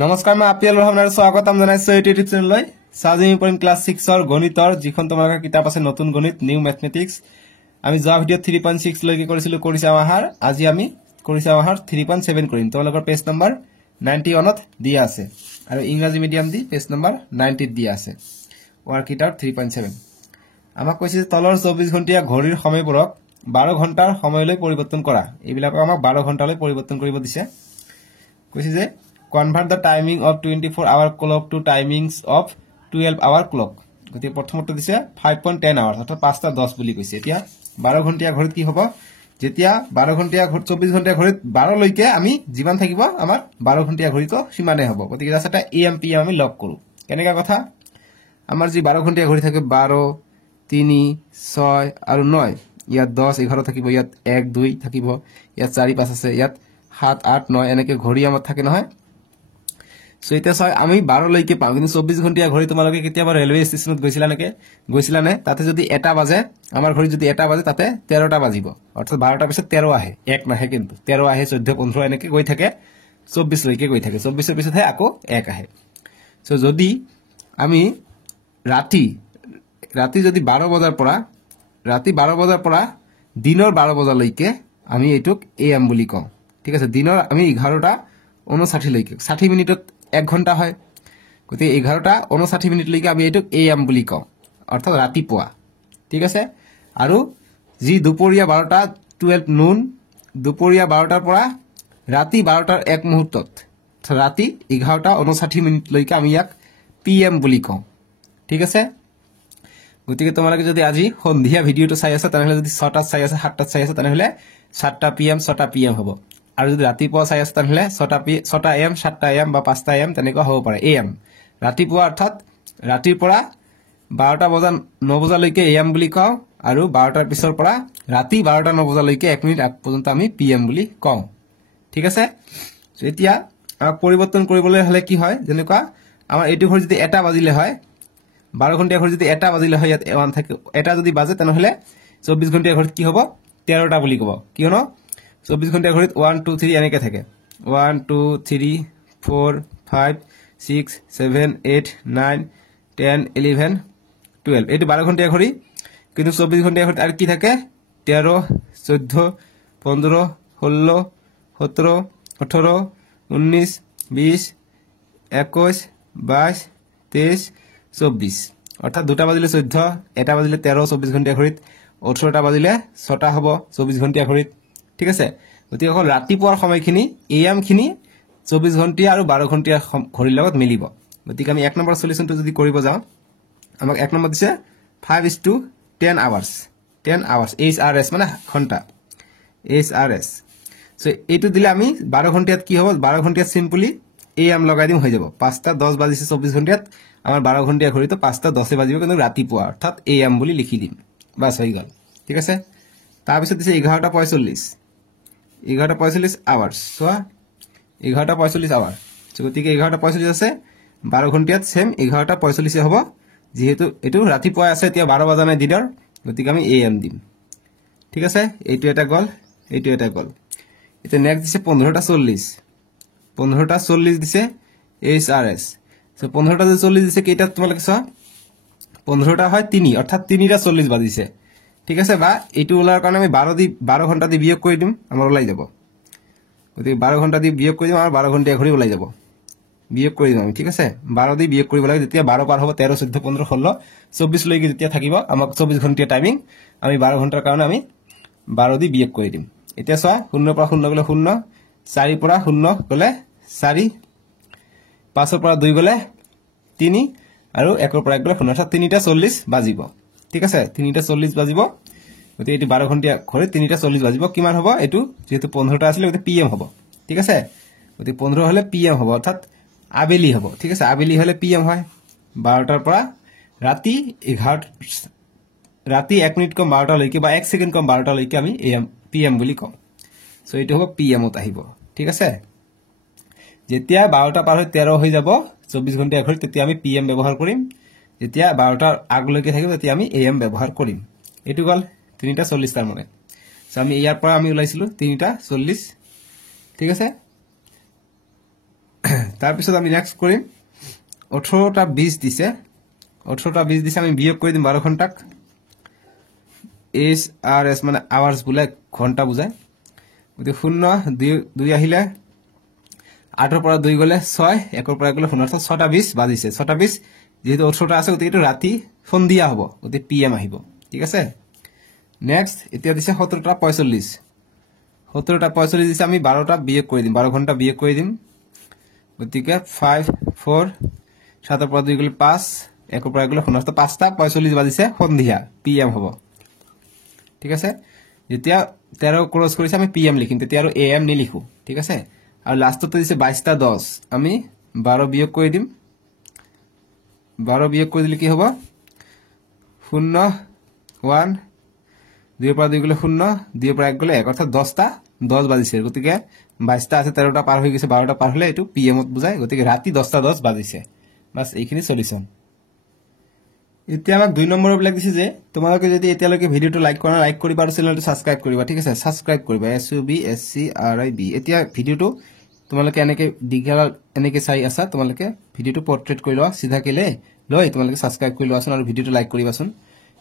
নমস্কাৰ মই আপিয়ালৰ আপোনাৰ স্বাগতম জনাইছো ইউটিউব চেনেললৈ সাজি পঢ়িম ক্লাস 6 ৰ গণিতৰ যিখন তোমালোকৰ কিতাপ আছে নতুন গণিত নিউ ম্যাথমেটিক্স আমি যোৱা ভিডিঅ 3.6 লৈকে কৰিছিলো কৰিছাম আহাৰ আজি আমি কৰিছাম আহাৰ 3.7 কৰিম তোমালোকৰ পেজ নম্বৰ 91 ত দিয়া আছে আৰু ইংৰাজী মিডিয়াম দি পেজ নম্বৰ 90 ত দিয়া আছে ওয়াৰ্ক ইট আউট 3.7 আমাক কৈছে তলৰ 24 ঘণ্টিয়া ঘড়ীৰ সময়বোৰক 12 ঘণ্টাৰ সময়লৈ পৰিৱৰ্তন কৰা এইবিলাক আমাক 12 ঘণ্টালৈ পৰিৱৰ্তন কৰিব দিছে কৈছে যে convert the timing of 24-hour clock to timings of 12-hour clock গতি প্ৰথমটো দিছে 5.10 hours অৰ্থাৎ 5:10 বুলি কৈছে এতিয়া 12 ঘণ্টিয়া ঘড়ীত কি হ'ব যেতিয়া 12 ঘণ্টিয়া ঘড়ী 24 ঘণ্টিয়া ঘড়ীত 12 লৈকে আমি জীৱান থাকিব আমাৰ 12 ঘণ্টিয়া ঘড়ীটো সীমানে হ'ব গতি এটা AM PM আমি লক কৰো কেনেকা কথা আমাৰ যি 12 ঘণ্টিয়া ঘড়ী থাকে 12 3 6 আৰু 9 ইয়াত 10 11 থাকিব ইয়াত 1 2 থাকিব ইয়াত 4 5 আছে ইয়াত 7 8 9 এনেকে ঘড়ী আমাৰ থাকে নহয় সো এটা চাই আমি 12 লৈকে পাও কিন্তু 24 ঘণ্টিয়া ঘড়ী তোমালোকে কেতিয়াবা ৰেলৱে ষ্টেচনত গৈছিলা নে তাতে যদি এটা বাজে আমাৰ ঘড়ী যদি এটা বাজে তাতে 13টা বাজিব অৰ্থাৎ 12টাৰ পিছত 13 আহে এক নাহে কিন্তু 13 আহে 14 15 এনেকে গৈ থাকে 24 লৈকে গৈ থাকে 24 ৰ পিছতহে আকৌ এক আহে সো যদি আমি ৰাতি যদি 12 বজাৰ পৰা দিনৰ 12 বজালৈকে আমি এইটোক AM বুলি কওঁ ঠিক আছে দিনৰ আমি 11টা 59 লৈকে 60 মিনিটত 1 ঘণ্টা হয় গতি 11টা 59 মিনিট লৈকে আমি এইটোক AM বুলি কওঁ অৰ্থাৎ ৰাতিপুৱা ঠিক আছে আৰু যি দুপৰীয়া 12টা 12 নুন দুপৰীয়া 12টাৰ পৰা ৰাতি 12টাৰ 1 মুহূৰ্তত ৰাতি 11টা 59 মিনিট লৈকে আমি ইয়াক PM বুলি কওঁ ঠিক আছে গতিকে তোমালোকে যদি আজি সন্ধিয়া ভিডিওটো চাই আছা তেনেহলে যদি 6টা চাই আছা 7টা চাই আছা তেনেহলে 7টা PM 6টা PM হ'ব আৰু যদি ৰাতিপুৱা চাই আছা তেনেহলে 6টা AM 7টা AM বা 5টা AM তেনেকুৱা হ'ব পাৰে AM ৰাতিপুৱা অৰ্থাৎ ৰাতিৰ পৰা 12টা বজা 9 বজালৈকে AM বুলি কওঁ আৰু 12টাৰ পিছৰ পৰা ৰাতি 12টা 9 বজালৈকে 1 মিনিট আগ পৰ্যন্ত আমি PM বুলি কওঁ ঠিক আছে সো এতিয়া পৰিৱৰ্তন কৰিবলৈ হলে কি হয় যেনেকুৱা আমাৰ এইটো ঘৰ যদি এটা বাজিলে হয় 12 ঘণ্টিয়া ঘড়ী যদি এটা বাজিলে হয় ইয়াত 1 থাকে এটা যদি বাজে তেনেহলে 24 ঘণ্টিয়া ঘড়ীত কি হ'ব 13টা বুলি ক'ব কিয়নো 24 ঘণ্টিয়া ঘড়ীত 1 2 3 এনেকে থাকে 1 2 3 4 5 6 7 8 9 10 11 12 এইটো 12 ঘণ্টিয়া ঘড়ী কিন্তু 24 ঘণ্টিয়া ঘড়ীত আৰু কি থাকে 13 14 15 16 17 18 19 20 21 22 23 24 অৰ্থাৎ দুটা বাজিলে 14 এটা বাজিলে 13 24 ঘণ্টিয়া ঘড়ীত 18টা বাজিলে 6টা হ'ব 24 ঘণ্টিয়া ঘড়ীত ঠিক আছে গতি অকল ৰাতিপুৱাৰ সময়খিনি AM খিনি 24 ঘণ্টিয়া আৰু 12 ঘণ্টিয়া ঘড়ীৰ লগত মিলিব গতিকে আমি 1 নম্বৰ সলিউশনটো যদি কৰিব যাও আমাক 1 নম্বৰ দিছে 5:10 আৱাৰ্স 10 আৱাৰ্স HRS মানে ঘণ্টা HRS সো এইটো দিলে আমি 12 ঘণ্টিয়াত কি হ'ব 12 ঘণ্টিয়াত সিম্পলি AM লগাই দিম হৈ যাব 5:10 বাজিছে 24 ঘণ্টিয়াত আমাৰ 12 ঘণ্টিয়া ঘড়ীটো 5:10 বাজিব কিন্তু ৰাতিপুৱা অৰ্থাৎ AM বুলি লিখি দিম বাস হৈ গল ঠিক আছে তাৰ পিছত দিছে 11:45 আৱাৰ্স সো 11:45 আৱাৰ গতিকে 11:45 আছে 12 ঘণ্টিয়াত সেম 11:45 হ'ব যেহেতু এটো ৰাতিপুৱা আছে এতিয়া 12 বজা নাই দিনৰ গতিকে আমি AM দিম ঠিক আছে এইটো এটা গল এটা নেক্সট দিছে 15:40 দিছে HRS সো 15:40 দিছে কেইটা তোমালোকে চোৱা 15টা হয় 3 অৰ্থাৎ 3:40 বাজিছে ঠিক আছে বা এইটো ওলাৰ কাৰণে আমি 12 ঘণ্টা দি বিয়োগ কৰি দিম আমাৰ ওলাই যাব গতিকে 12 ঘণ্টা দি বিয়োগ কৰি দিম আৰু 12 ঘণ্টা ঘড়ী ওলাই যাব বিয়োগ কৰি দিম আমি ঠিক আছে 12 দি বিয়োগ কৰিব লাগে যেতিয়া 12 পাৰ হ'ব 13 14 15 16 24 লৈকে যেতিয়া থাকিব আমাক 24 ঘণ্টা টাইমিং আমি 12 ঘণ্টাৰ কাৰণে আমি 12 দি বিয়োগ কৰি দিম এতিয়া চোৱা 0 পৰা 0 গলে 0 4 পৰা 0 গলে 4 5 পৰা 2 গলে 3 আৰু 1 পৰা 1 গলে 0 অৰ্থাৎ 3:40 বাজিব ঠিক আছে 3:40 বাজিব গতিকে এটো 12 ঘণ্টিয়া ঘড়ী 3:40 বাজিব কিমান হ'ব এটো যেহেতু 15টা আছিল গতিকে PM হ'ব ঠিক আছে গতিকে 15 হলে PM হ'ব অৰ্থাৎ আবেলি হ'ব ঠিক আছে আবেলি হলে PM হয় 12টাৰ পৰা ৰাতি 1 মিনিট কম 12টা লৈকে বা 1 সেকেন্ড কম 12টা লৈকে আমি PM বুলি কওঁ সো এটো হ'ব PM ত আহিব ঠিক আছে যেতিয়া 12টা পাৰ হৈ 13 হৈ যাব 24 ঘণ্টা ঘড়ী তেতিয়া আমি PM ব্যৱহাৰ কৰিম যেতিয়া 12টাৰ আগলৈকে থাকিব তেতিয়া আমি AM ব্যৱহাৰ কৰিম এটো গল 3:40 তাৰ মানে সো আমি ইয়াৰ পৰা আমি ওলাইছিলো 3:40 ঠিক আছে তাৰপিছত আমি নেক্সট কৰিম 18টা 20 দিছে 18টা 20 দিছে আমি বিয়োগ কৰি দিম 12 ঘণ্টাক HRS মানে আৱাৰ্স বুলে ঘণ্টা বুজায় গতি 0 2 আহিলে 8 ৰ পৰা 2 গলে 6 1 ৰ পৰা গলে 0 6টা 20 বাজিছে 6টা 20 যেহেতু 18টা আছে গতি এটো ৰাতি সন্ধিয়া হ'ব গতি PM আহিব ঠিক আছে নেক্সট এতিয়া দিছে 17টা 45 17টা 45 দিছে আমি 12টা বিয়োগ কৰি দিম 12 ঘণ্টা বিয়োগ কৰি দিম গতিকে 5 4 7 ৰ পৰা 2 গলে 5 1 ৰ পৰা গলে 0 5টা 45 বাজিছে সন্ধিয়া PM হ'ব ঠিক আছে যেতিয়া 13 ক্রস কৰিছে আমি PM লিখিম তেতিয়া আৰু AM নি লিখো ঠিক আছে আৰু লাষ্টতে দিছে 22টা 10 আমি 12 বিয়োগ কৰি দিম 12 বিয়োগ কৰি দিলে কি হ'ব 0 1 2 ৰ পৰা 2 গলে 0 2 ৰ পৰা 1 গলে 1 অৰ্থাৎ 10টা 10 বাজিছে গতিকে 22টা আছে 13টা পাৰ হৈ গৈছে 12টা পাৰ হলে এটো PM ত বুজায় গতিকে ৰাতি 10টা 10 বাজিছে বাস এইখিনি সলিউশন এতিয়া আমাক 2 নম্বৰ ব্লক দিছে যে তোমালোকে যদি এতিয়ালৈকে ভিডিওটো লাইক কৰা লাইক কৰিবা আৰু চেনেলটো সাবস্ক্ৰাইব কৰিবা ঠিক আছে সাবস্ক্ৰাইব কৰিবা SUBSCRIB এতিয়া ভিডিওটো তোমালোকে এনেকে চাই আছা তোমালোকে ভিডিওটো পোৰ্ট্ৰেট কৰি লোৱা সিধা কেলে লৈ তোমালোকে সাবস্ক্ৰাইব কৰি লোৱাছন আৰু ভিডিওটো লাইক কৰিবাছন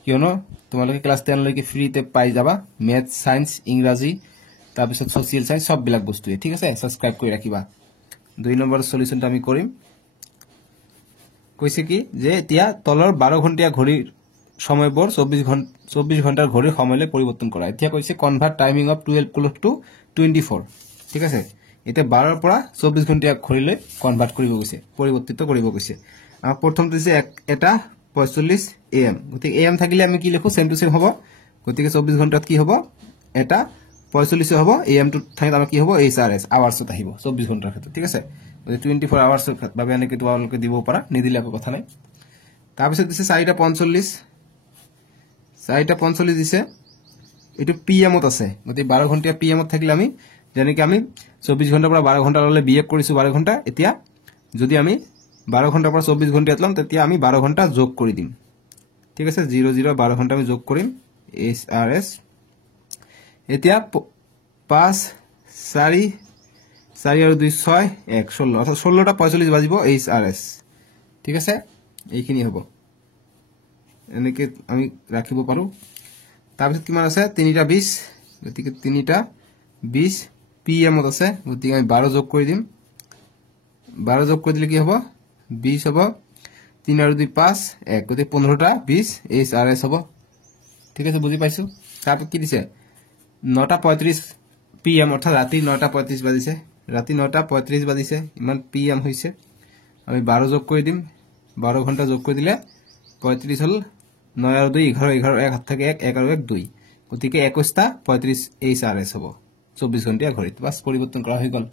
কিয়নো তোমালোকে ক্লাস 10 লৈকে ফ্ৰীতে পাই যাবা ম্যাথ সায়েন্স ইংৰাজী তাৰ পিছত সোশ্যাল সায়েন্স সব বিলাক বস্তু ঠিক আছে সাবস্ক্ৰাইব কৰি ৰাখিবা 2 নম্বৰ সলিউশনটো আমি কৰিম কৈছে কি যে এতিয়া তলৰ 12 ঘণ্টিয়া ঘড়ীৰ সময়বোৰ 24 ঘণ্টাৰ ঘড়ীৰ সময়লৈ পৰিৱৰ্তন কৰা এতিয়া কৈছে convert timing of 12 clock to 24 ঠিক আছে এতিয়া 12 ৰ পৰা 24 ঘণ্টিয়া ঘড়ীলৈ কনভাৰ্ট কৰিব গৈছে পৰিৱৰ্তিত কৰিব গৈছে আৰু প্ৰথমতে দিছে এটা 45 AM গতিকে AM থাকিলে আমি কি লিখো সেম টু সেম হ'ব গতিকে 24 ঘণ্টাত কি হ'ব এটা 45 হ'ব AM টু থাকিলে আমাৰ কি হ'ব HRS আৱাৰ্সত আহিব 24 ঘণ্টাৰ ক্ষেত্ৰত ঠিক আছে 24 আৱাৰ্সৰ বাবে এনেকৈ তোমালোকে দিব পাৰা নিদিলে একো কথা নাই তাৰ পিছত দিছে 4টা 45 দিছে এটো PM ত আছে গতি 12 ঘণ্টা PM ত থাকিলে আমি যেনেকৈ আমি 24 ঘণ্টাৰ পৰা 12 ঘণ্টা ললে বিয়োগ কৰিছো 12 ঘণ্টা এতিয়া যদি আমি 12 ঘণ্টাৰ পৰা 24 ঘণ্টা লম তেতিয়া আমি 12 ঘণ্টা যোগ কৰি দিম ঠিক আছে 0 0 12 ঘণ্টা আমি যোগ কৰিম HRS এতিয়া 5 4 4 আৰু 2 6 1 16 অর্থাৎ 16টা 45 বাজিব HRS ঠিক আছে এইখিনি হ'ব এনেকৈ আমি ৰাখিব পাৰো তাৰ পিছত কিমান আছে 3টা 20 গতিকে 3টা 20 PM ত আছে গতিকে আমি 12 যোগ কৰি দিম 12 যোগ কৰি দিলে কি হ'ব 20 হ'ব 3 আৰু 2 5 1 গতিকে 15টা 20 HRS হ'ব ঠিক আছে বুজি পাইছো তাৰপিছত কি দিছে 9টা 35 PM অৰ্থাৎ ৰাতি 9টা 35 বাজিছে ৰাতি 9টা 35 বাজিছে ইমান PM হৈছে আমি 12 যোগ কৰি দিম 12 ঘণ্টা যোগ কৰি দিলে 35 হল 9 আৰু 2 11 11 1 হাত থাকে 1 1 আৰু 1 2 গতিকে 21টা 35 HRS হ'ব 24 ঘণ্টা ঘড়ীত বাস পৰিৱৰ্তন কৰা হৈ গল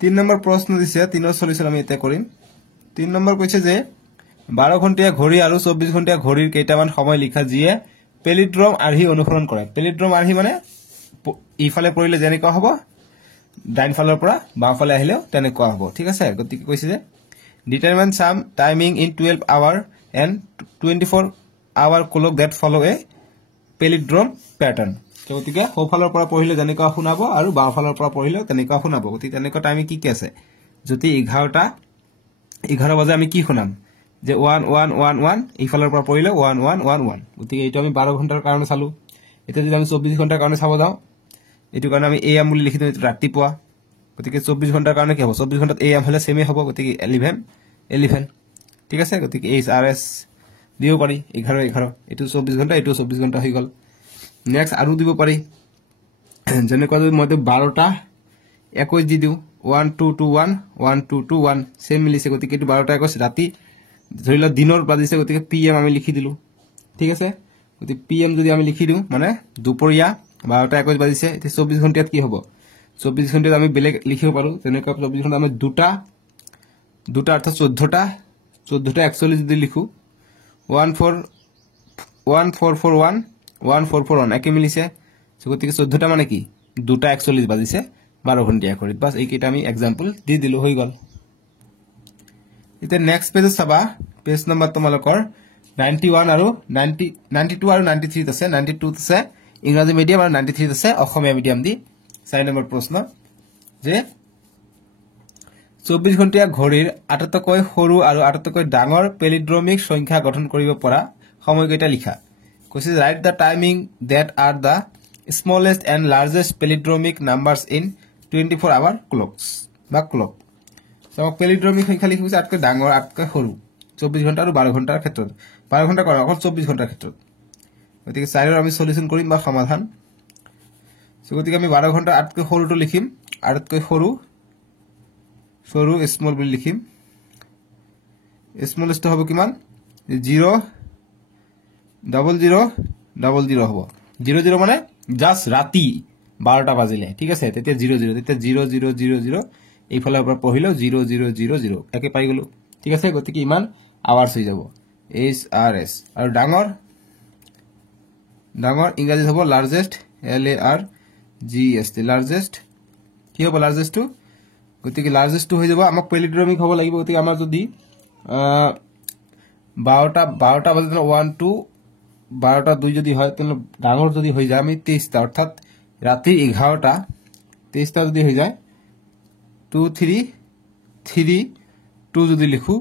3 নম্বৰ প্ৰশ্ন দিছে 3ৰ সলিউশন আমি এটা কৰিম 3 নম্বৰ কৈছে যে 12 ঘণ্টা ঘড়ী আৰু 24 ঘণ্টা ঘড়ীৰ কেইটামান সময় লিখা যিয়ে পেলিড্ৰম আৰ্হি অনুসৰণ কৰে পেলিড্ৰম আৰ্হি মানে ইফালে পৰিলে যেনেকুৱা হ'ব ডাইন ফালৰ পৰা বাও ফালে আহিলেও তেনেকুৱা হ'ব ঠিক আছে গতিকে কৈছে যে determine some timing in 12 hour and 24 hour clock that follow a palindrome pattern গতিকে সো ফালৰ পৰা পৰিলে যেনেকুৱা শুনাব আৰু বাও ফালৰ পৰা পৰিলে তেনেকুৱা শুনাব গতিকে তেনেকুৱা টাইমিং কি আছে যদি 11 বজে আমি কি শুনাম যে 1 1 1 1 ইফালৰ পৰা পৰিলে 1 1 1 1 গতিকে এইটো আমি 12 ঘণ্টাৰ কাৰণে চালো এতিয়া যদি আমি 24 ঘণ্টাৰ কাৰণে চাব যাও এটো কাৰণে আমি AM বুলি লিখি দিম ৰাতিপুৱা গতিকে 24 ঘণ্টাৰ কাৰণে কি হ'ব 24 ঘণ্টাত AM হলে সেমে হ'ব গতিকে 11 ঠিক আছে গতিকে HRS দিও পাৰি 11 11 এটো 24 ঘণ্টা এটো 24 ঘণ্টা হৈ গল নেক্সট আৰু দিব পাৰি যেনে কয় মই 12টা 21 দি দিও 1 2 2 1 1 2 2 1 সেম মিলিছে গতিকে এটো 12টা 21 ৰাতি ধৰিলা দিনৰ বাজিছে গতিকে PM আমি লিখি দিলু ঠিক আছে গতিকে PM যদি আমি লিখি দিও মানে দুপৰীয়া 12টা 21 বাজিছে এতে 24 ঘণ্টাত কি হ'ব 24 ঘণ্টাত আমি বেলেগ লিখিব পাৰো তেনেকৈ 24 ঘণ্টা আমি দুটা অৰ্থাৎ 14টা 41 যদি লিখো 1441 1441 একে মিলিছে গতিকে 14টা মানে কি দুটা 41 বাজিছে 12 ঘণ্টা কৰি বাস এইকেইটা আমি एग्जांपल দি দিলো হৈ গল এতিয়া নেক্সট পেজ চাবা পেজ নম্বৰ তোমালোকৰ 91 আৰু 92 আৰু 93 আছে 92 আছে ইংৰাজী মিডিয়াম আৰু 93 আছে অসমীয়া মিডিয়াম দি 4 নম্বৰ প্ৰশ্ন যে 24 ঘণ্টীয়া ঘড়ীৰ আটাইতকৈ সৰু আৰু আটাইতকৈ ডাঙৰ পেলিড্ৰমিক সংখ্যা গঠন কৰিব পৰা সময়কেইটা লিখা কৈছে write the timing that are the smallest and largest palindromic numbers in 24 hour clocks বা ক্লক পেলিড্ৰমিক সংখ্যা লিখি কৈছে আটাইতকৈ ডাঙৰ আটাইতকৈ সৰু 24 ঘণ্টা আৰু 12 ঘণ্টাৰ ক্ষেত্ৰত 12 ঘণ্টা কৰা অকল 24 ঘণ্টাৰ ক্ষেত্ৰত গতিকে 4 আমি সলিউশন কৰিম বা সমাধান গতিকে আমি 12 ঘণ্টা আটাইতকৈ সৰুটো লিখিম আটাইতকৈ সৰু স্মল বুলি লিখিম স্মলেষ্ট হ'ব কিমান 00000 হ'ব 00 মানে জাস্ট ৰাতি 12টা বাজিলে ঠিক আছে তেতিয়া 00 তেতিয়া 0000 এইফালৰ পৰা পঢ়িলো 0000 একে পাই গলো ঠিক আছে গতিকে ইমান আৱাৰ্স হৈ যাব HRS আৰু ডাঙৰ ইংৰাজীত হ'ব লাৰ্জেষ্ট LARGEST লাৰ্জেষ্ট কি হ'ব লাৰ্জেষ্ট গতিকে লাৰ্জেষ্ট হৈ যাব আমাক পেলিড্ৰমিক হ'ব লাগিব গতিকে আমাৰ যদি 12টা বাজে 1 2 12টা 2 যদি হয় তেনে ডাঙৰ যদি হৈ যায় আমি 23টা অৰ্থাৎ ৰাতি 11টা 23টা যদি হৈ যায় 2 3 3 2 যদি লিখো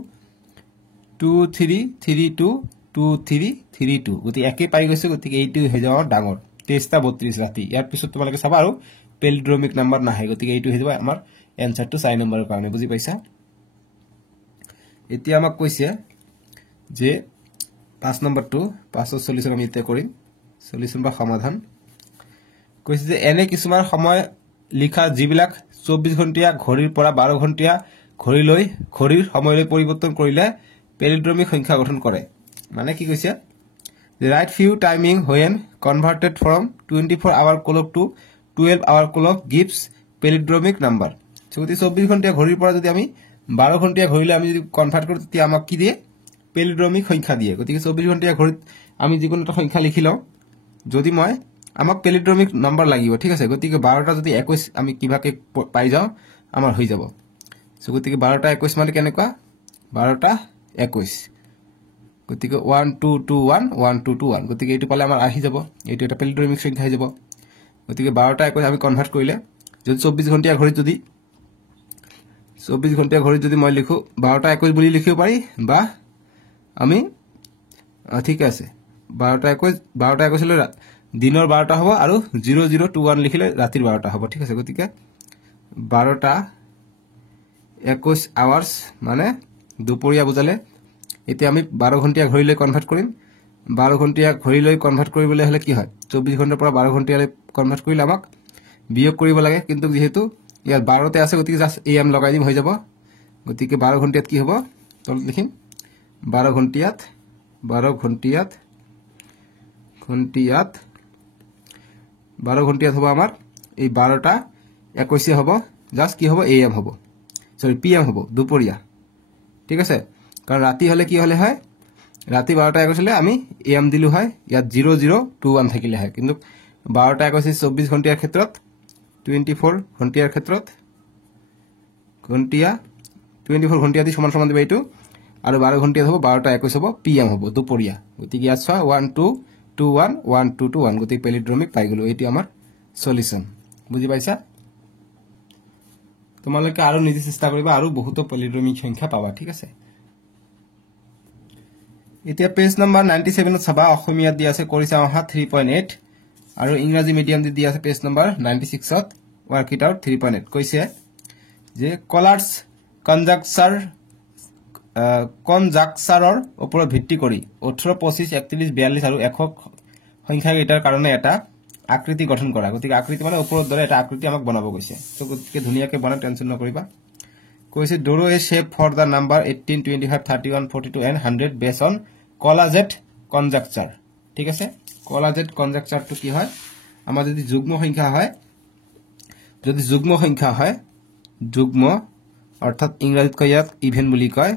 2 3 3 2 2 3 3 2 গতিকে একে পাই গৈছে গতিকে এইটো হৈ যাব ডাঙৰ 23টা 32 ৰাতি ইয়াৰ পিছত তোমালোকে চাবা আৰু পেলিড্ৰমিক নাম্বাৰ নাহে গতিকে এইটো হৈ যাব আমাৰ এনসাৰটো 4 নম্বৰৰ কাৰণে বুজি পাইছা এতিয়া আমাক কৈছে যে 5 নম্বৰটো 5ৰ সলিউশন আমি এতিয়া কৰিম সলিউশন বা সমাধান কৈছে যে এনে কিছুমান সময় লিখা যিবিলাক 24 ঘণ্টীয়া ঘড়ীৰ পৰা 12 ঘণ্টীয়া ঘড়ীৰ সময়লৈ পৰিৱৰ্তন কৰিলে পেলিড্ৰমিক সংখ্যা গঠন কৰে মানে কি কৈছে The right few timing when converted from 24 hour clock to 12 hour clock gives palindromic number. So, the 24 ঘণ্টীয়া ঘড়ীৰ পৰা যদি আমি 12 ঘণ্টীয়া ঘড়ীলৈ আমি যদি কনভাৰ্ট কৰো তেতিয়া আমাক কি দিয়ে পেলিড্ৰমিক সংখ্যা দিয়ে গতিকে 24 ঘণ্টীয়া ঘড়ীত আমি যিকোনো এটা সংখ্যা লিখি লওঁ যদি মই আমাক পেলিড্ৰমিক নাম্বাৰ লাগিব ঠিক আছে গতিকে 12টা যদি 21 আমি কিভাকে পাই যাওঁ আমাৰ হৈ যাব সো গতিকে 12টা 21 মানে কেনেকুৱা 12টা 21 গতিকে 1221 1221 গতিকে এইটো পালে আমাৰ আহি যাব এইটো এটা পেলিড্ৰমিক সংখ্যা হৈ যাব গতিকে 12টা 21 আমি কনভাৰ্ট কৰিলে যদি 24 ঘণ্টীয়া ঘড়ীত যদি মই লিখো 12টা 21 বুলি লিখিব পাৰি বা আমি ঠিক আছে 12টা 21 হলে দিনৰ 12টা হ'ব আৰু 0021 লিখিলে ৰাতিৰ 12টা হ'ব ঠিক আছে গতিকে 12টা 21 আৱাৰ্স মানে দুপৰীয়া বুজালে এতিয়া আমি 12 ঘণ্টীয়া ঘড়ীলৈ কনভাৰ্ট কৰিম 12 ঘণ্টীয়া ঘড়ীলৈ কনভাৰ্ট কৰিবলৈ হলে কি হয় 24 ঘণ্টাৰ পৰা 12 ঘণ্টালৈ কনভাৰ্ট কৰিলে আমাক বিয়োগ কৰিব লাগে কিন্তু যেহেতু ইয়াৰ 12তে আছে গতিকে জাস্ট AM লগাই দিম হৈ যাব গতিকে 12 ঘণ্টাত কি হ'ব তলত লিখিম 12 ঘণ্টাত হ'ব আমাৰ এই 12টা 21 হ'ব জাস্ট কি হ'ব AM হ'ব সরি PM হ'ব দুপৰীয়া ঠিক আছে কাৰণ ৰাতি হলে কি হলে হয় ৰাতি 12টা 21 হলে আমি AM দিলু হয় ইয়াত 0021 থাকিলে হয় কিন্তু 12টা 21 24 ঘণ্টাৰ ক্ষেত্ৰত 24 ঘণ্টাৰ ক্ষেত্ৰত 24 ঘণ্টা দি সমান দিব এইটো আৰু 12 ঘণ্টা হ'ব 12টা 21 হ'ব PM হ'ব দুপৰীয়া গতিকে ইয়াত 1221 1221 গতিকে পেলিড্ৰমিক পাই গলো এইটো আমাৰ সলিউশন বুজি পাইছা তোমালোকে আৰু নিজে চেষ্টা কৰিবা আৰু বহুত পেলিড্ৰমিক সংখ্যা পাবা ঠিক আছে এতিয়া পেজ নম্বৰ 97 ত চাবা অসমীয়া দি আছে কৰিছা অহা 3.8 আৰু ইংৰাজী মিডিয়াম দি আছে page number 96 to work it out 3.8 কৈছে যে কলাৰ্স কনজাকচাৰৰ ওপৰত ভিত্তি কৰি 18 25 31 42 আৰু 100 সংখ্যা কেইটাৰ কাৰণে এটা আকৃতি গঠন কৰা গতিকে আকৃতি মানে ওপৰৰ দৰে এটা আকৃতি আমাক বনাব গৈছে তো গতিকে ধুনিয়াকে বনা টেনচন নকৰিবা কৈছে draw a shape for the number 18 25 31 42 and 100 based on Collatz conjecture ঠিক আছে কলাজেট কনজাকচাৰটো কি হয় আমাৰ যদি যুগ্ম সংখ্যা হয় যুগ্ম অৰ্থাৎ ইংৰাজীত কয় ইয়াক ইভেন বুলি কয়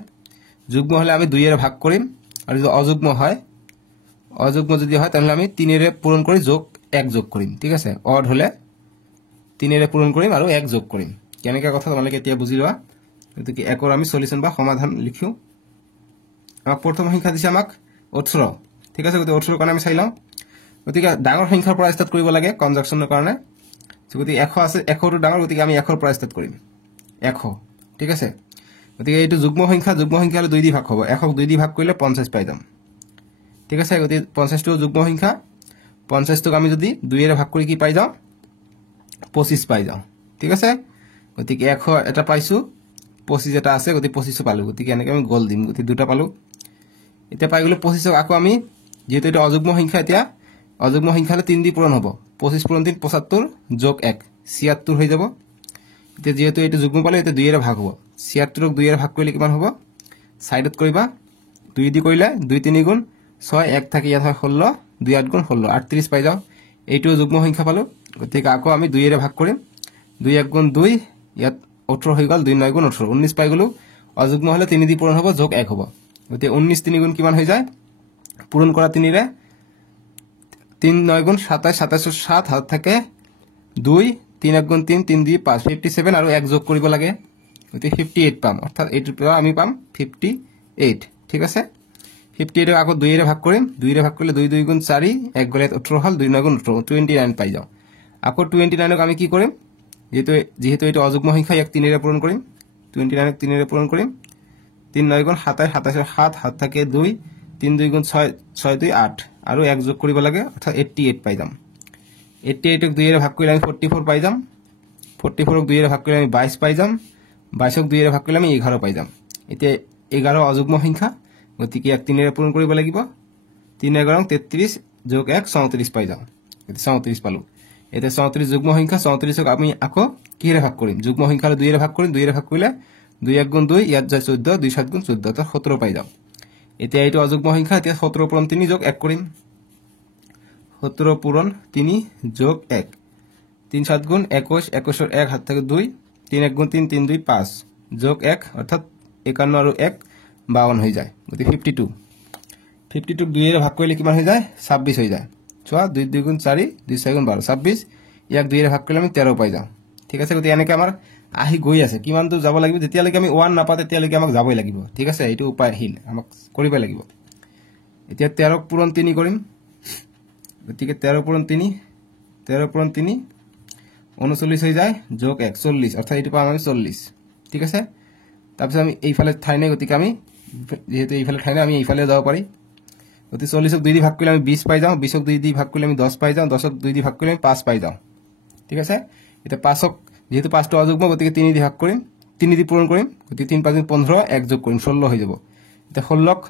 যুগ্ম হলে আমি 2 এৰে ভাগ কৰিম আৰু যদি অযুগ্ম হয় যদি হয় তাহলে আমি 3 এৰে পূৰণ কৰি যোগ 1 যোগ কৰিম ঠিক আছে অড হলে 3 এৰে পূৰণ কৰিম আৰু 1 যোগ কৰিম কেনেকা কথা তোমালোকে এতিয়া বুজি লোৱা গতিকে একৰ আমি সলিউশন বা সমাধান লিখো আমাক প্ৰথম সংখ্যা দিছে আমাক 18 ঠিক আছে গতিকে 18 কাৰণে আমি চাই লওঁ গতিকে ডাঙৰ সংখ্যাৰ পৰা ষ্টাৰ্ট কৰিব লাগে কনজাকচনৰ কাৰণে গতিকে 100 আছে 100 টো ডাঙৰ গতিকে আমি 100 ৰ পৰা ষ্টাৰ্ট কৰিম 100 ঠিক আছে গতিকে এইটো যুগ্ম সংখ্যা হলে 2 দি ভাগ হ'ব 1ক 2 দি ভাগ কৰিলে 50 পাই যাম ঠিক আছে গতিকে 50 টো যুগ্ম সংখ্যা 50 টোক আমি যদি 2 এৰে ভাগ কৰি কি পাই যাওঁ 25 পাই যাওঁ ঠিক আছে গতিকে 100 এটা পাইছো 25 এটা আছে গতিকে 25 পালো গতিকে এনেকৈ আমি গোল দিম গতিকে দুটা পালো এতিয়া পাই গলো 25 আকৌ আমি যেহেতু এটা অযুগ্ম সংখ্যা এতিয়া অযুগ্ম সংখ্যা হলে 3 দি পূৰণ হ'ব 25 পূৰণ 3 75 যোগ 1 76 হৈ যাব এতিয়া যেহেতু এটা যুগ্ম পালে এটা 2 এৰে ভাগ হ'ব 76ক 2 এৰে ভাগ কৰিলে কিমান হ'ব সাইডত কৰিবা 2 দি কৰিলে 2 3 গুণ 6 1 থাকে ইয়াত হয় 16 2 8 গুণ 16 38 পাই যাও এইটো যুগ্ম সংখ্যা পালো গতিকে আকৌ আমি 2 এৰে ভাগ কৰিম 2 1 গুণ 2 ইয়াত 18 হৈ গল 2 9 গুণ 18 19 পাই গলো অযুগ্ম হলে 3 দি পূৰণ হ'ব যোগ 1 হ'ব গতিকে 19 3 গুণ কিমান হৈ যায় পূৰণ কৰা 3 ৰে 3 9 গুণ 27 27 7 হাত থাকে 2 3 1 গুণ 3 3 দি 5 57 আৰু 1 যোগ কৰিব লাগে গতিকে 58 পাম অৰ্থাৎ এইটোৰ পৰা আমি পাম 58 ঠিক আছে 58 আকৌ 2 এৰে ভাগ কৰিম 2 এৰে ভাগ কৰিলে 2 2 গুণ 4 1 গলে 18 হল 2 9 গুণ 18 29 পাই যাও আকৌ 29ক আমি কি কৰিম যেহেতু এটা অযুগ্ম সংখ্যা ইয়াক 3 এৰে পূৰণ কৰিম 29ক 3 এৰে পূৰণ কৰিম 3 9 গুণ 27 27 7 হাত থাকে 2 3 2 গুণ 6 6 2 8 আৰু 1 যোগ কৰিব লাগে অৰ্থাৎ 88 পাই যাম 88ক 2 এৰে ভাগ কৰিলে আমি 44 পাই যাম 44ক 2 এৰে ভাগ কৰিলে আমি 22 পাই যাম 22ক 2 এৰে ভাগ কৰিলে আমি 11 পাই যাম এতিয়া 11 অযুগ্ম সংখ্যা গতিকে ইয়াক 3 এৰে পূৰণ কৰিব লাগিব 3 11 33 যোগ 1 34 পাই যাম এতে 34 পালো এতে 34 যুগ্ম সংখ্যা 34ক আমি আকৌ কি এৰে ভাগ কৰিম যুগ্ম সংখ্যা হলে 2 এৰে ভাগ কৰিম 2 এৰে ভাগ কৰিলে 2 1 গুণ 2 ইয়াত যায় 14 2 7 গুণ 14 অৰ্থাৎ 17 পাই যাম এতিয়া এইটো অযুগ্ম সংখ্যা এতিয়া 17 পূৰণ 3 যোগ 1 কৰিম 17 পূৰণ 3 যোগ 1 3 7 গুণ 21 21 1 হাত থাকে 2 3 1 গুণ 3 3 2 5 যোগ 1 অৰ্থাৎ 51 আৰু 1 52 হৈ যায় গতি 52 52 2 এৰে ভাগ কৰিলে কিমান হৈ যায় 26 হৈ যায় চোৱা 2 2 গুণ 4 2 6 গুণ 12 26 ইয়াক 2 এৰে ভাগ কৰিলে আমি 13 পাই যাম ঠিক আছে গতি এনেকৈ আমাৰ আহি গৈ আছে কিমান দূৰ যাব লাগিব যেতিয়ালৈকে আমি 1 নাপাতে তেতিয়ালৈকে আমাক যাবই লাগিব ঠিক আছে এইটো উপায়হীন আমাক কৰিব লাগিব এতিয়া 13ক পূৰণ 3 কৰিম গতিকে 13 পূৰণ 3 13 পূৰণ 3 39 হৈ যায় যোগ 1 40 অৰ্থাৎ এইটো পাম আমি 40 ঠিক আছে তাৰপিছত আমি এইফালে ঠাই নাই গতিকে আমি যেহেতু এইফালে ঠাই নাই আমি এইফালে যাব পাৰি গতি 40ক 2 দি ভাগ কৰিলে আমি 20 পাই যাওঁ 20ক 2 দি ভাগ কৰিলে আমি 10 পাই যাওঁ 10ক 2 দি ভাগ কৰিলে আমি 5 পাই যাওঁ ঠিক আছে এটা 5ক যেহেতু 5টো অযুগ্ম গতিকে 3 দি ভাগ কৰিম 3 দি পূৰণ কৰিম গতিকে 3 5 15 1 যোগ কৰিম 16 হৈ যাব এটা 16ক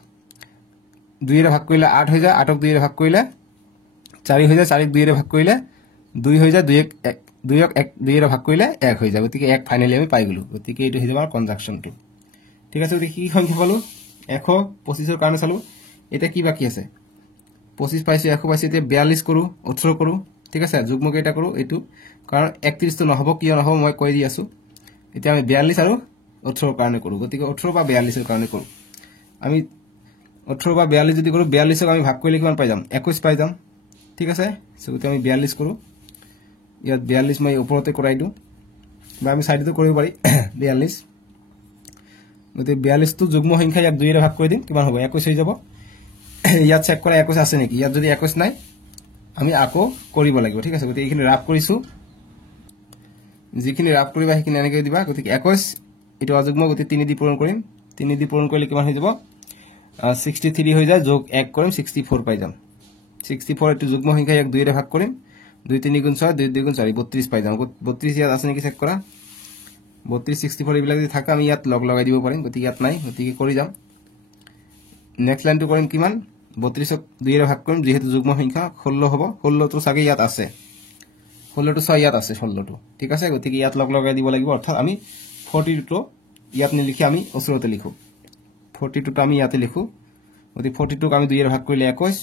2 এৰে ভাগ কৰিলে 8 হৈ যায় 8ক 2 এৰে ভাগ কৰিলে 4 হৈ যায় 4ক 2 এৰে ভাগ কৰিলে 2 হৈ যায় 2ক 2 এৰে ভাগ কৰিলে 1 হৈ যায় গতিকে 1 ফাইনালি আমি পাই গলো গতিকে এইটো হৈ যাব আমাৰ কনজাংশনটো ঠিক আছে গতিকে কি সংখ্যা পালো 125 ৰ কাৰণে চালো এটা কি বাকি আছে 25 পাইছো 100 পাইছো এতিয়া 42 কৰো 18 কৰো ঠিক আছে যুগ্ম কেইটা কৰো এইটো কাৰণ 31 তো নহব কিয় নহব মই কৈ দি আছো এতিয়া আমি 42 আৰু 18 ৰ কাৰণে কৰো গতিকে 18 বা 42 ৰ কাৰণে কৰো আমি 18 বা 42 যদি কৰো 42ক আমি ভাগ কৰিলে কিমান পাই যাম 21 পাই যাম ঠিক আছে সো আমি 42 কৰো ইয়াত 42 মই ওপৰতে কৰাই দিও বা আমি সাইডতে কৰিব পাৰি 42 গতিকে 42 টো যুগ্ম সংখ্যা ইয়াক 2 এৰে ভাগ কৰি দিম কিমান হ'ব 21 হৈ যাব ইয়াত চেক কৰা 21 আছে নেকি ইয়াত যদি 21 নাই আমি আকৌ কৰিব লাগিব ঠিক আছে গতিকে এইখিনি ৰাফ কৰিছো যিখিনি ৰাফ কৰিবা সেইখিনি এনেকৈ দিবা গতিকে 21 এটো অযুগ্ম গতিকে 3 দি পূৰণ কৰিম 3 দি পূৰণ কৰিলে কিমান হৈ যাব 63 হৈ যায় যোগ 1 কৰিম 64 পাই যাম 64 এটো যুগ্ম সংখ্যা ইয়াক 2 এৰে ভাগ কৰিম 2 3 গুণ 6 2 2 গুণ 4 32 পাই যাম 32 ইয়াত আছে নেকি চেক কৰা 32 64 এইবিলাক যদি থাকে আমি ইয়াত লগ লগাই দিব পাৰিম গতিকে ইয়াত নাই গতিকে কৰি যাম নেক্সট লাইনটো কৰিম কিমান 32ক 2 এৰে ভাগ কৰিম যেহেতু যুগ্ম সংখ্যা 16 হ'ব 16 টো সাগে ইয়াত আছে 16 টো 6 ইয়াত আছে 16 টো ঠিক আছে গতিকে ইয়াত লগ লগাই দিব লাগিব অৰ্থাৎ আমি 42 টো ইয়াত নিলিখি আমি ওচৰতে লিখো 42 টো আমি ইয়াতে লিখো গতিকে 42ক আমি 2 এৰে ভাগ কৰিলে 21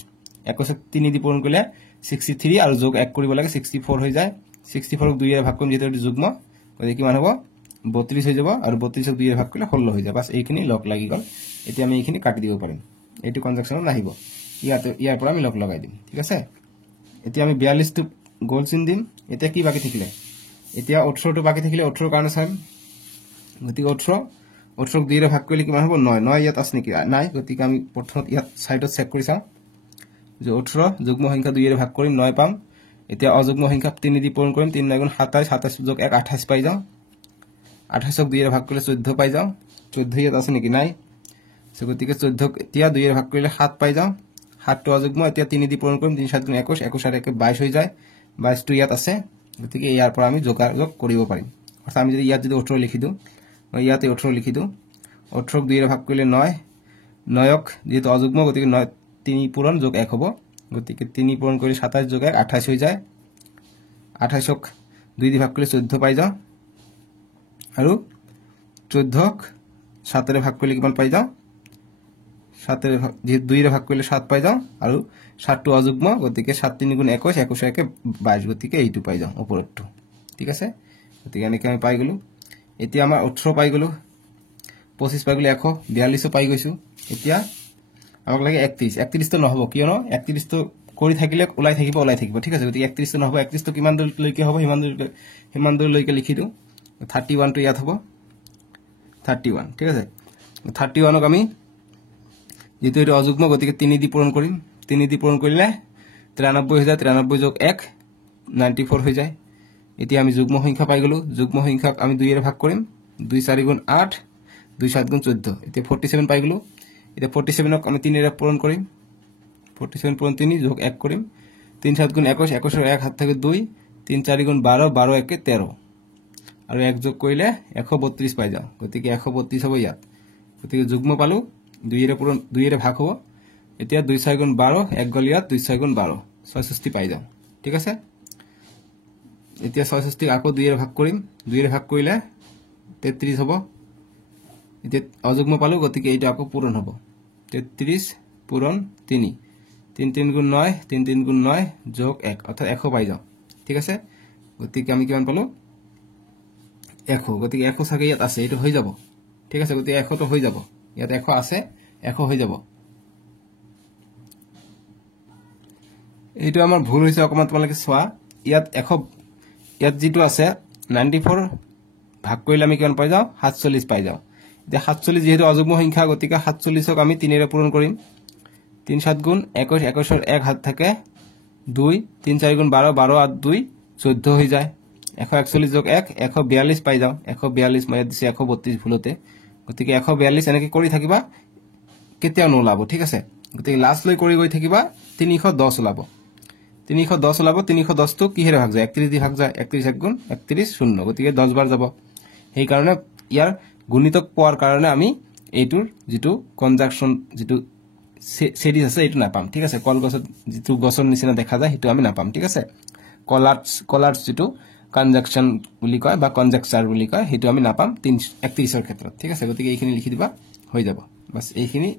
21ক 3 দি পূৰণ কৰিলে 63 আৰু যোগ 1 কৰিব লাগে 64 হৈ যায় 64ক 2 এৰে ভাগ কৰিম যেহেতু যুগ্ম গতিকে কিমান হ'ব 32 হৈ যাব আৰু 32ক 2 এৰে ভাগ কৰিলে 16 হৈ যায় বাস এইখিনি লগ লাগি গল এতিয়া আমি এইখিনি কাটি দিব পাৰিম এইটো কনজাংশনত নাহিব ইয়াৰ পৰা আমি লগ লগাই দিম ঠিক আছে এতিয়া আমি 42 টো গোল চিন দিম এতিয়া কি বাকি থাকিলে এতিয়া 18 টো বাকি থাকিলে 18 ৰ কাৰণে চাম গতিকে 18ক 2 এৰে ভাগ কৰিলে কিমান হ'ব 9 9 ইয়াত আছে নেকি নাই গতিকে আমি প্ৰথমত ইয়াত সাইডত চেক কৰি চাম যে 18 যুগ্ম সংখ্যা 2 এৰে ভাগ কৰিম 9 পাম এতিয়া অযুগ্ম সংখ্যা 3 দি পূৰণ কৰিম 3 9 গুণ 27 27 যোগ 1 28 পাই যাম 28ক 2 ৰে ভাগ কৰিলে 14 পাই যাও 14 ইয়াত আছে নেকি নাই সো গতিকে 14ক এতিয়া 2 ৰে ভাগ কৰিলে 7 পাই যাও 7 টো অযুগ্ম এতিয়া 3 দি পূৰণ কৰিম 3 7 গুণ 21 21 আৰ 1 22 হৈ যায় 22 টো ইয়াত আছে গতিকে ইয়াৰ পৰা আমি যোগাযোগ কৰিব পাৰিম অৰ্থাৎ আমি যদি ইয়াত যদি 18 লিখি দিও মই ইয়াতে 18 লিখি দিও 18ক 2 ৰে ভাগ কৰিলে 9 9ক যেহেতু অযুগ্ম গতিকে 9 3 পূৰণ যোগ 1 হ'ব গতিকে 3 পূৰণ কৰি 27 যোগ 1 28 হৈ যায় 28ক 2 দি ভাগ কৰিলে 14 পাই যাও আৰু 14ক 7 ৰে ভাগ কৰিলে কিমান পাই যাও 7 ৰে যে 2 ৰে ভাগ কৰিলে 7 পাই যাও আৰু 7 টো অযুগ্ম গতিকে 7 3 গুণ 21 21 একে 22 গতিকে এইটো পাই যাও ওপৰটো ঠিক আছে গতিকে এনেকৈ আমি পাই গলো এতিয়া আমাৰ 18 পাই গলো 25 পাই গলো 142 পাই গৈছো এতিয়া আমাক লাগে 31 31 তো নহব কিয়নো 31 তো কৰি থাকিলে ওলাই থাকিব ঠিক আছে গতিকে 31 তো নহব 31 তো কিমান দূৰলৈকে হ'ব হিমান দূৰলৈকে লিখি দিও 31 তো ইয়াত হ'ব 31 ঠিক আছে 31ক আমি যেহেতু এটা অযুগ্ম গতিকে 3 দি পূৰণ কৰিম 3 দি পূৰণ কৰিলে 93 হৈ যায় 93 যোগ 1 94 হৈ যায় এতিয়া আমি যুগ্ম সংখ্যা পাই গলো যুগ্ম সংখ্যাক আমি 2 ৰে ভাগ কৰিম 2 4 গুণ 8 2 7 গুণ 14 এতিয়া 47 পাই গলো এতিয়া 47ক আমি 3 ৰে পূৰণ কৰিম 47 পূৰণ 3 যোগ 1 কৰিম 3 7 গুণ 21 21 এর 1 হাত থেকে 2 3 4 গুণ 12 12 একে 13 আৰু 1 যোগ কৰিলে 132 পাই যাও গতিকে 132 হ'ব ইয়াত গতিকে যুগ্ম পালো 2 ৰে পূৰণ 2 ৰে ভাগ হ'ব এতিয়া 2 6 গুণ 12 1 গল ইয়াত 2 6 গুণ 12 66 পাই যাও ঠিক আছে এতিয়া 66 আকৌ 2 ৰে ভাগ কৰিম 2 ৰে ভাগ কৰিলে 33 হ'ব এতিয়া অযুগ্ম পালো গতিকে এইটো আকৌ পূৰণ হ'ব 33 পূৰণ 3 3 3 গুণ 9 3 3 গুণ 9 যোগ 1 অর্থাৎ 100 পাই যাও ঠিক আছে গতিকে আমি কিমান পালো 100 গতিকে 100 সাকে ইয়াত আছে এটো হৈ যাব ঠিক আছে গতিকে 100 তো হৈ যাব ইয়াত 100 আছে 100 হৈ যাব এইটো আমাৰ ভুল হৈছে অকমান তোমালকে সোয়া ইয়াত 100 ইয়াত যেটো আছে 94 ভাগ কৰিলে আমি কিমান পাই যাও 47 পাই যাও যে 47 যেহেতু অযুগ্ম সংখ্যা গতিকে 47ক আমি 3 ৰে পূৰণ কৰিম 3 7 গুণ 21 21 এর 1 হাত থাকে 2 3 4 গুণ 12 12 আর 2 14 হৈ যায় 141 যোগ 1 142 পাই যাও 142 মই দিছে 132 ভুলতে গতিকে 142 এনেকে কৰি থাকিবা কেতিয়াও নোলাব ঠিক আছে গতিকে লাস্ট লৈ কৰি গৈ থাকিবা 310 ওলাব 310 ওলাব 310 তো কিহেৰে ভাগ যায় 31 দি ভাগ যায় 31 1 গুণ 31 শূন্য গতিকে 10 বাৰ যাব এই কাৰণে ইয়াৰ গুণিতক পোৱাৰ কাৰণে আমি এইটোৰ যেটো কনজাংশন যেটো সিৰিজ আছে এটো না পাম ঠিক আছে কলগছত যেটো গছৰ নিচিনা দেখা যায় হেতু আমি না পাম ঠিক আছে কলাৰ্স যেটো কনজাংশন বুলি কয় বা কনজেকচাৰ বুলি কয় হেতু আমি না পাম 31 এৰ ক্ষেত্ৰত ঠিক আছে গতিকে এইখিনি লিখি দিবা হৈ যাব বাস এইখিনি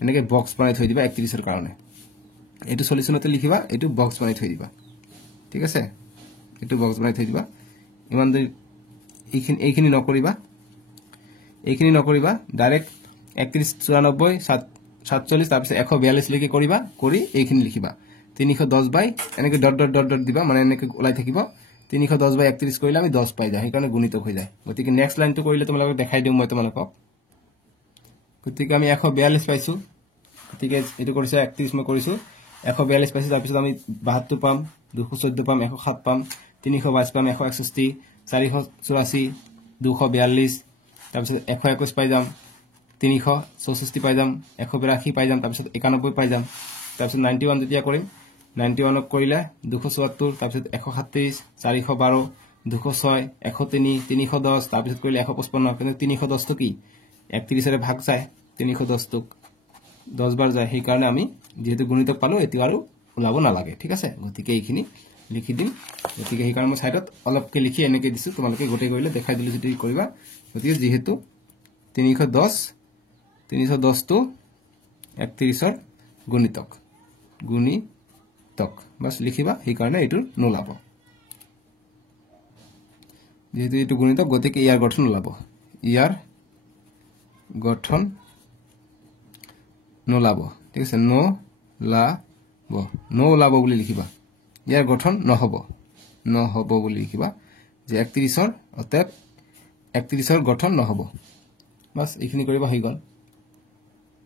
এনেকে বক্স বনাই থৈ দিবা 31 এর কাৰণে এটো সলিউশনতে লিখিবা এটো বক্স বনাই থৈ দিবা ঠিক আছে এটো বক্স বনাই থৈ দিবা ইমান এইখিনি নকৰিবা ডাইৰেক্ট 31 94 47 তাৰ পিছত 142 লৈকে কৰিবা কৰি এইখিনি লিখিবা 310 বাই এনেকে ডট ডট ডট ডট দিবা মানে এনেকে ওলাই থাকিব 310 বাই 31 কৰিলে আমি 10 পাই যায় সেইকাৰণে গুণিতক হৈ যায় গতিকে নেক্সট লাইনটো কৰিলে তোমালোকক দেখাই দিম মই তোমালোকক গতিকে আমি 142 পাইছো গতিকে এটো কৰিছে 31 মই কৰিছো 142 পাইছো তাৰ পিছত আমি 72 পাম 214 পাম 107 পাম 322 পাম 161 484 242 তাৰ পিছত 121 পাই যাম 364 পাই যাম 182 পাই যাম তাৰ পিছত 91 পাই যাম তাৰ পিছত 91 যেতিয়া কৰিম 91 ক কৰিলে 274 তাৰ পিছত 137 412 206 103 310 তাৰ পিছত কৰিলে 155 কিন্তু 310 তো কি 31 এৰ ভাগ যায় 310 তো 10 বাৰ যায় সেই কাৰণে আমি যেহেতু গুণিতক পালো এতি আৰু ওলাব না লাগে ঠিক আছে গতিকে এইখিনি লিখি দিম গতিকে সেই কাৰণে মই সাইডত অলপকে লিখি এনেকে দিছো তোমালোকে গোটে কৰিলে দেখাই দিলো যদি কৰিবা গতিকে যেহেতু 310 তো 31 এৰ গুণিতক বাস লিখিবা সেই কাৰণে এটো নোলাব যেহেতু এটো গুণিতক গতিকে ইয়াৰ গঠন নোলাব ঠিক আছে নোলাব বুলি লিখিবা ইয়াৰ গঠন নহব বুলি লিখিবা যে 31 এৰ অতএব 31 এৰ গঠন নহব বাস এইখিনি কৰিবা হৈ গল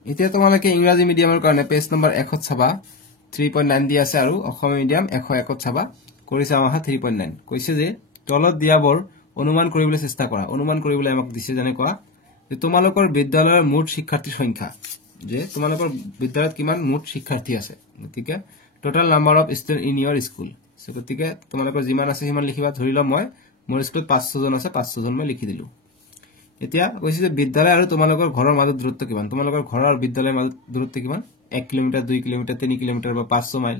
এতিয়া তোমালোকে ইংৰাজী মিডিয়ামৰ কাৰণে পেজ নম্বৰ 1 চাবা 3.9 দি আছে আৰু অসমীয়া মিডিয়াম 101 চাবা কৰিছে আমাৰ 3.9 কৈছে যে তলত দিয়াবৰ অনুমান কৰিবলৈ চেষ্টা কৰা অনুমান কৰিবলৈ আমাক দিছে যেনেকুৱা যে তোমালোকৰ বিদ্যালয়ৰ মুঠ শিক্ষাৰ্থীৰ সংখ্যা যে তোমালোকৰ বিদ্যালয়ত কিমান মুঠ শিক্ষাৰ্থী আছে গতিকে total number of student in your school so গতিকে তোমালোকৰ যিমান আছে সিমান লিখিবা ধৰিলা মই মোৰ স্কুলত 500 জন আছে 500 জন মই লিখি দিলো এতিয়া কৈছে যে বিদ্যালয় আৰু তোমালোকৰ ঘৰৰ মাজত দূৰত্ব কিমান তোমালোকৰ ঘৰ আৰু বিদ্যালয়ৰ মাজত দূৰত্ব কিমান 1 কিলোমিটাৰ 2 কিলোমিটাৰ 3 কিলোমিটাৰ বা 500 মাইল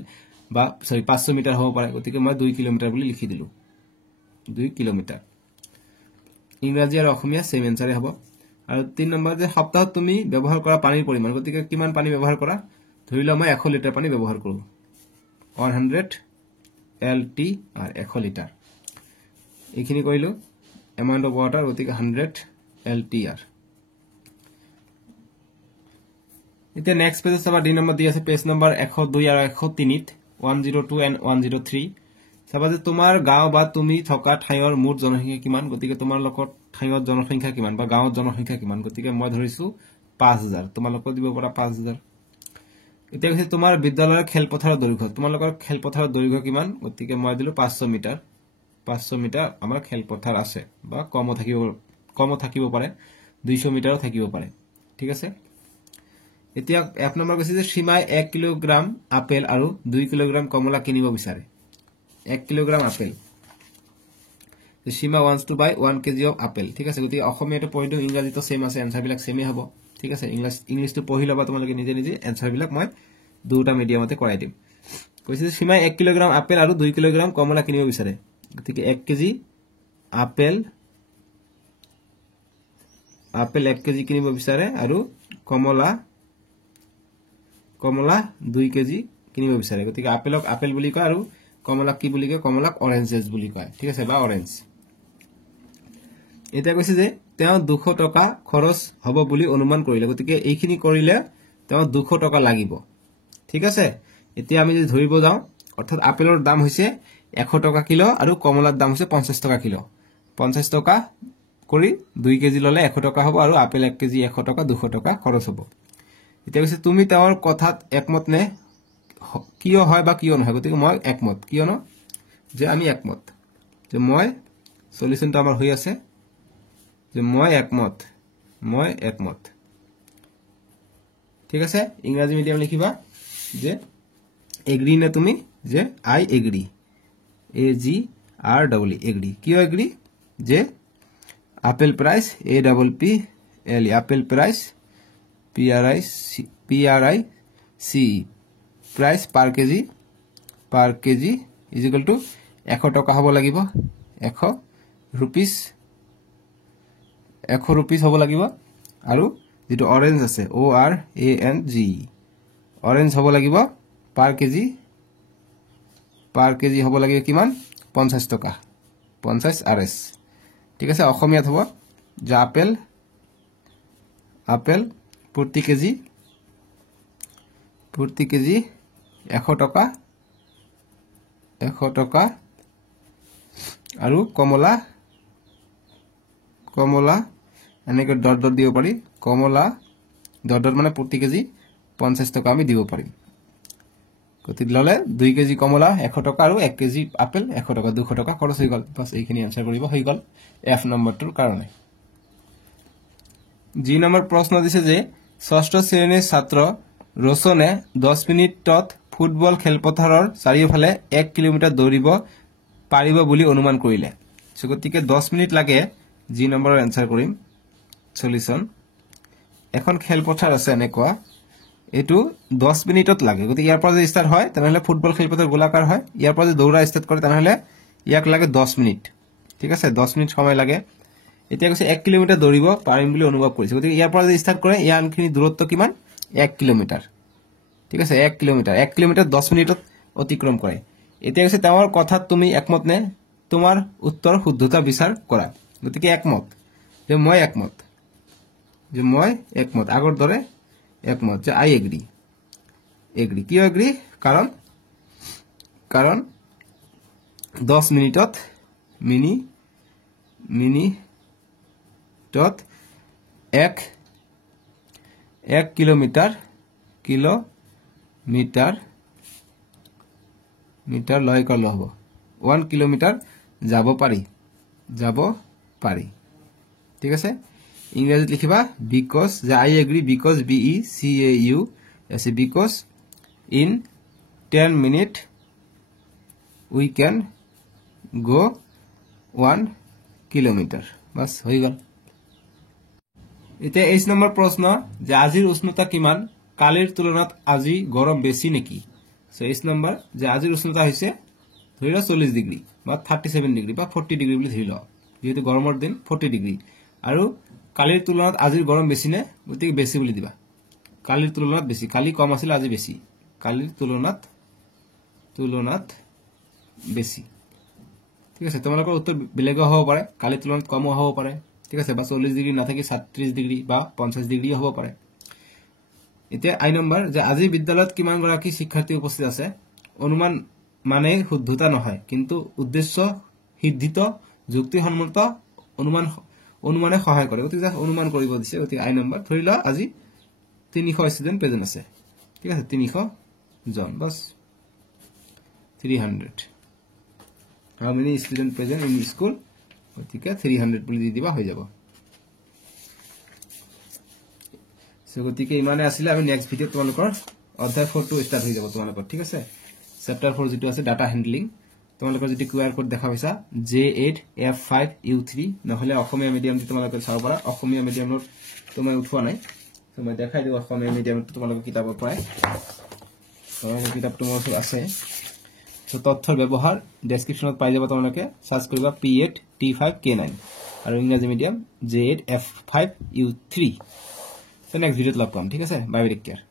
বা সৰি 500 মিটাৰ হ'ব পাৰে গতিকে মই 2 কিলোমিটাৰ বুলি লিখি দিলো 2 কিলোমিটাৰ ইংৰাজী আৰু অসমীয়া সেম এনসাৰে হ'ব আৰু 3 নম্বৰ যে সপ্তাহত তুমি ব্যৱহাৰ কৰা পানীৰ পৰিমাণ গতিকে কিমান পানী ব্যৱহাৰ কৰা ধৰিলা মই 100 লিটাৰ পানী ব্যৱহাৰ কৰো 100 LT আৰ 100 লিটাৰ এইখিনি কইলো অ্যামাউন্ট অফ ওয়াটাৰ গতিকে 100 LTR এটা নেক্সট পেজ সবা ডি নম্বৰ দি আছে পেজ নম্বৰ 102 আৰু 103 102 এন্ড 103 সবা যে তোমাৰ গাঁও বা তুমি থকা ঠাইৰ মুঠ জনসংখ্যা কিমান গতিকে তোমাৰ লগত ঠাইৰ জনসংখ্যা কিমান বা গাঁৱৰ জনসংখ্যা কিমান গতিকে মই ধৰিছো 5000 তোমালোকক দিব পৰা 5000 এতিয়া কৈছে তোমাৰ বিদ্যালয়ৰ খেলপথাৰৰ দৈৰ্ঘ্য তোমালোকৰ খেলপথাৰৰ দৈৰ্ঘ্য কিমান গতিকে মই দিলো 500 মিটাৰ আমাৰ খেলপথাৰ আছে বা কম থাকিব পাৰে 200 মিটাৰো থাকিব পাৰে ঠিক আছে এতিয়া এক নম্বৰ কৈছে যে সীমাই 1 কিলোগ্ৰাম আপেল আৰু 2 কিলোগ্ৰাম কমলা কিনিব বিচাৰে 1 kilogram apple the Shima wants to buy 1 kg of apple ঠিক আছে গতি অসমীয়াটো পঢ়িটো ইংৰাজীটো সেম আছে আনসাৰ বিলাক সেমে হ'ব ঠিক আছে ইংলিশটো পঢ়ি লবা তোমালোকে নিজে নিজে আনসাৰ বিলাক মই দুটা মিডিয়ামতে কৰাই দিম কৈছে Shima 1 কিলোগ্ৰাম আপেল আৰু 2 কিলোগ্ৰাম কমলা কিনিব বিচাৰে গতিকে 1 কেজি আপেল 1 কেজি কিনিব বিচাৰে আৰু কমলা 2 কেজি কিনিব বিচাৰে গতিকে আপেলক আপেল বুলি কয় আৰু কমলা কি বুলি কয় কমলাক অৰেঞ্জেস বুলি কয় ঠিক আছে বা অৰেঞ্জ এটা কৈছে যে তেওঁ 200 টকা খৰচ হ'ব বুলি অনুমান কৰিলে গতিকে এইখিনি কৰিলে তেওঁ 200 টকা লাগিব ঠিক আছে এতিয়া আমি যদি ধৰিব যাও অৰ্থাৎ আপেলৰ দাম হৈছে 100 টকা কিলো আৰু কমলাৰ দাম হৈছে 50 টকা কিলো 50 টকা কৰি 2 কেজি ললে 100 টকা হ'ব আৰু আপেল 1 কেজি 100 টকা 200 টকা খৰচ হ'ব এতিয়া কৈছে তুমি তেওঁৰ কথাত একমত নে কিয় হয় বা কিয় নহয় গতিকে মই একমত কিয় ন যে আমি একমত যে মই সলিউশনটো আমাৰ হৈ আছে যে মই একমত ঠিক আছে ইংৰাজী মিডিয়াম লিখিবা যে এগ্রি নে তুমি যে আই এগ্রি AGREE এগ্রি কিয় এগ্রি যে apple price APPL apple price PRIC price per kg is equal to 100 টকা হ'ব লাগিব 100 rupees হ'ব লাগিব আৰু যেটো অৰেঞ্জ আছে ORANG অৰেঞ্জ হ'ব লাগিব per kg হ'ব লাগিব কিমান 50 টকা 50 RS ঠিক আছে অসমীয়াত হ'ব যে আপেল প্ৰতি কেজি 100 টকা আৰু কমলা এনেকৈ ডট দিব পাৰি কমলা ডট মানে প্ৰতি কেজি 50 টকা আমি দিব পাৰিম গতিকে ললে 2 কেজি কমলা 100 টকা আৰু 1 কেজি আপেল 100 টকা 200 টকা খৰচ হৈ গল বাস এইখিনি আনসাৰ কৰিব হৈ গল F নম্বৰটোৰ কাৰণে জি নম্বৰ প্ৰশ্ন দিছে যে ষষ্ঠ শ্ৰেণীৰ ছাত্ৰ ৰচনে 10 মিনিটত ফুটবল খেলপথাৰৰ চাৰিওফালে 1 কিলোমিটাৰ দৌৰিব পাৰিব বুলি অনুমান কৰিলে সো গতিকে 10 মিনিট লাগে জি নম্বৰৰ আনসাৰ কৰিম সলিউশন এখন খেলপথাৰ আছে এনেকুৱা এটো 10 মিনিটত লাগে গতিকে ইয়াৰ পৰা যদি ষ্টাৰ্ট হয় তেনেহলে ফুটবল খেলপথাৰ গোলাকাৰ হয় ইয়াৰ পৰা যদি দৌৰা ষ্টাৰ্ট কৰে তেনেহলে ইয়াক লাগে 10 মিনিট ঠিক আছে 10 মিনিট সময় লাগে এতিয়া কৈছে 1 কিলোমিটাৰ দৌৰিব পাৰিম বুলি অনুভৱ কৰিছে গতিকে ইয়াৰ পৰা যদি ষ্টাৰ্ট কৰে ইয়ানখিনি দূৰত্ব কিমান 1 কিলোমিটাৰ ঠিক আছে 1 কিলোমিটাৰ 10 মিনিটত অতিক্ৰম কৰে এতিয়া কৈছে তেওঁৰ কথাত তুমি একমত নে তোমাৰ উত্তৰ শুদ্ধতা বিচাৰ কৰা গতিকে একমত যে মই একমত আগৰ দৰে একমত যে আই এগ্ৰি কিয় এগ্ৰি কাৰণ 10 মিনিটত মিনিটত 1 কিলোমিটাৰ লয় কৰলে হ'ব 1 কিলোমিটাৰ যাব পাৰি ঠিক আছে ইংৰাজীত লিখিবা বিকজ যে I agree because B E C A U আছে because in 10 minute we can go 1 kilometre bus হৈ গল এতিয়া 8 নম্বৰ প্ৰশ্ন যে আজিৰ উষ্ণতা কিমান কালিৰ তুলনাত আজি গৰম বেছি নেকি সো 8 নম্বৰ যে আজিৰ উষ্ণতা হৈছে ধৰি ল 40 ডিগ্ৰী বা 37 ডিগ্ৰী বা 40 ডিগ্ৰী বুলি ধৰি ল যেহেতু গৰমৰ দিন 40 ডিগ্ৰী আৰু কালিৰ তুলনাত আজিৰ গৰম বেছি নে গতিকে বেছি বুলি দিবা কালিৰ তুলনাত বেছি কালি কম আছিল আজি বেছি কালিৰ তুলনাত বেছি ঠিক আছে তোমালোকৰ উত্তৰ বেলেগ হ'ব পাৰে কালিৰ তুলনাত কম হ'ব পাৰে ঠিক আছে বা 40 ডিগ্ৰী না থাকি 37 ডিগ্ৰী বা 50 ডিগ্ৰী হ'ব পাৰে এতিয়া আই নম্বৰ যে আজি বিদ্যালয়ত কিমান গৰাকী শিক্ষাৰ্থী উপস্থিত আছে অনুমান মানে শুদ্ধতা নহয় কিন্তু উদ্দেশ্য সিদ্ধিত যুক্তিসম্মত অনুমানে সহায় কৰে গতিকে অনুমান কৰিব দিছে গতিকে আই নম্বৰ ধৰি ল আজি 300 ষ্টুডেন্ট প্ৰেজেন্ট আছে ঠিক আছে 300 জন বাস 300 how many students present in school গতিকে 300 বুলি দি দিবা হৈ যাব সো গতিকে ইমানে আছিল আমি নেক্সট ভিডিও তোমালোকৰ অধ্যায় 4 টো স্টাৰ্ট হৈ যাব তোমালোকৰ ঠিক আছে চ্যাপ্টাৰ 4 যেটো আছে ডাটা হ্যান্ডলিং তোমালোকৰ যদি কিউআৰ কোড দেখা পাইছা J8F5U3 নহলে অসমীয়া মিডিয়াম দি তোমালোকে চাব পাৰা অসমীয়া মিডিয়ামৰ তুমি উঠোৱা নাই তো মই দেখাই দিও অসমীয়া মিডিয়াম তোমালোকৰ কিতাপৰ পৰাই তোমালোকৰ কিতাপ তোমাৰ আছে তো তথ্যৰ ব্যৱহাৰ ডেসক্ৰিপচনত পাই যাব তোমালোকে সাৰ্চ কৰিবা P8T5K9 আৰু ইংৰাজী মিডিয়াম J8F5U3 তো নেক্সট ভিডিওত লগ পাম ঠিক আছে বাই বাই টেক কেয়ার